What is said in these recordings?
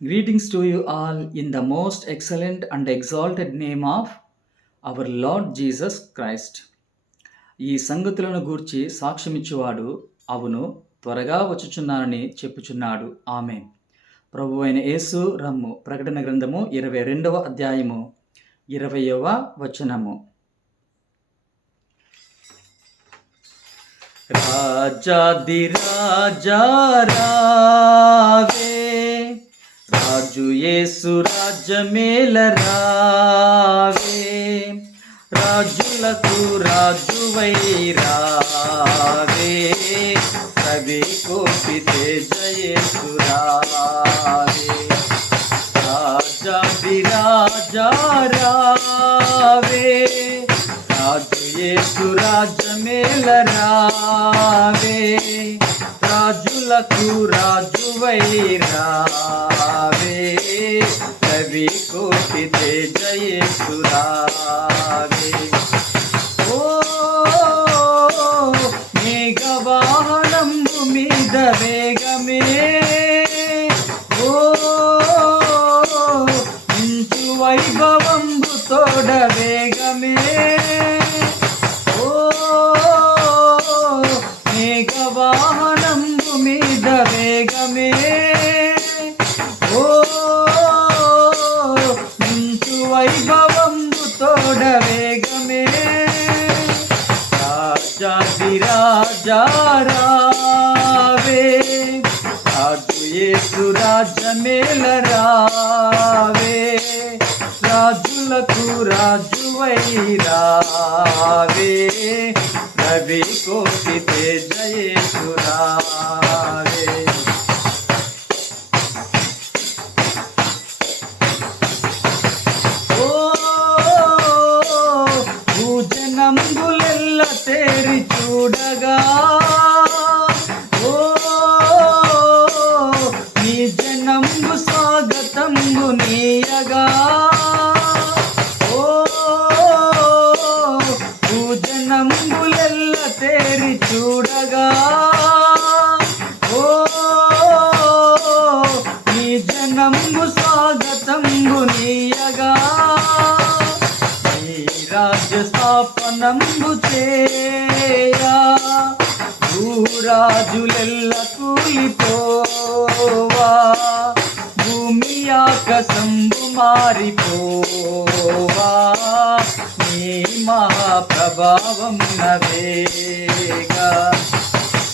Greetings to you all in the most excellent and exalted name of our Lord Jesus Christ. ఈ సంగతులను గూర్చి సాక్ష్యమిచ్చువాడు అవును త్వరగా వచ్చుచున్నానని చెప్పుచున్నాడు. ఆమెన్. ప్రభు అయిన యేసు రమ్ము. ప్రకటన గ్రంథము 22వ అధ్యాయము 20వ వచనము. రాజాది రాజా రావే, రాజు యేసు రాజ్యమేల రావే, రాజులకు రాజువై రావే, రవి కోటి తేజ యేసు రావే, రాజాది రాజా రావే, రాజు యేసు రాజ్యమేల రావే, రాజులకు రాజువై రావే, రవి కోటి తేజ యేసు రావే. ఓ మేఘవాహనంబు మీద వేగమే, ఓ ఇంచు వైభవంబు తోడ వేగమే, ఓ మేఘవాహనంబు మీద వేగమే, ఓ ఇంచు వైభవంబు తోడ వేగమే, రాజాది రాజా రావే, రాజు యేసు రాజ్యమేల రావే, రాజులకు రాజువై రావే, రవి కోటి తేజ యేసు రావే. ఓ భూజనంబులెల్ల తేరి చూడగా, ఓ నీ జనంబు స్వాగతంబు నీయగా, ఓ భూజనంబులెల్ల తేరి చూడగా, ఓ నీ జనంబు స్వాగతంబు నీయగా, రాజ్య స్థాపనంబు చేయా, భూరాజులెల్ల కూలిపోవా, భూమి ఆకాశంబు మారిపోవా, నీ మహాప్రభావం నవేగా,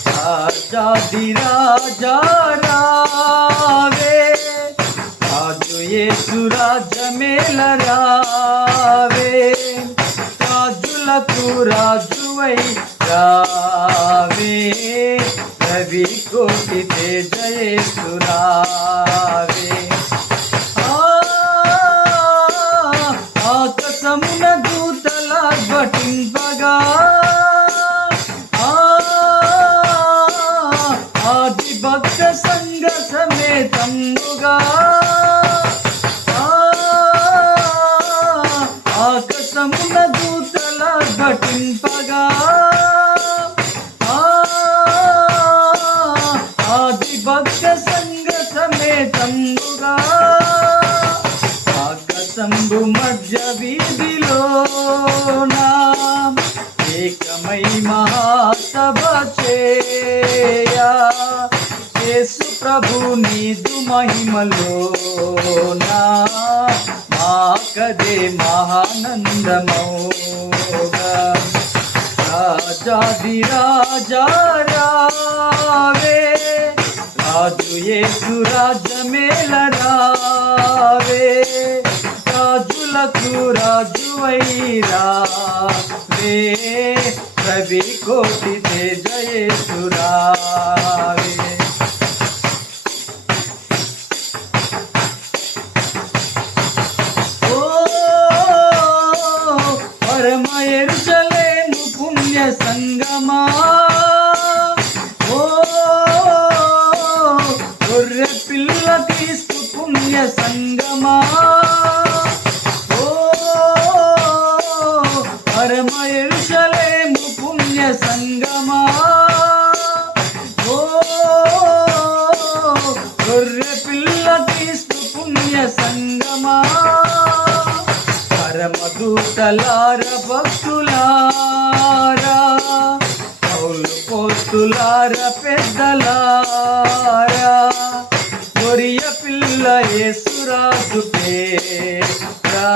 రాజాది రాజా రావే, రాజు యేసు రాజ్యమేల రావే, రాజులకు రాజువై రావే, రవి కోటి తేజ యేసు రావే. ఆకాశమున దూతల ఘటింపగా, ఆది భక్త సంఘ సమేతముగా, ఆకాశమున దూతల ఘటింపగా, ఆది భక్త సంఘ సమేతముగా, ఆకాశంబు మధ్య వీధిలోనా ఏకమై మహాసభ చేయా, యేసు ప్రభు నీదు మహిమలోనా మాకదే మహానందమౌగా, రాజాది రాజా రావే, రాజు యేసు రాజ్యమేల రావే, రాజులకు రాజువై రావే, రవి కోటి తేజ యేసు రావే. ఓ పరమ యెరూషలేము పుణ్య సంగమా, ఓ గొర్రె పిల్ల క్రీస్తు పుణ్య సంగమా, ఓ పరమ యెరూషలేము పుణ్య సంగమా, ఓ గొర్రె పిల్ల క్రీస్తు దూతలార భక్తులారా, పౌలు పోస్తులార పెద్దలారా, గొరియ పిల్ల యేసురాజు పేరా,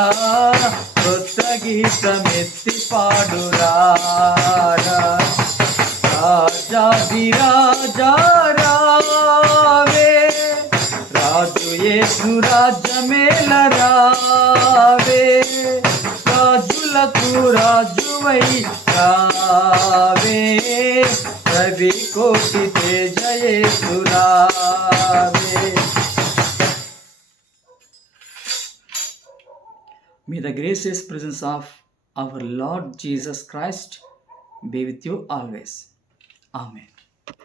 కొత్త గీతమెత్తి పాడురారా. రాజాధిరాజా రావే, రాజు యేసు రాజ్యమేల రావే, రాజులకు రాజువై రావే, రవి కోటి తేజ యేసు రావే. May the gracious presence of our Lord Jesus Christ be with you always. Amen.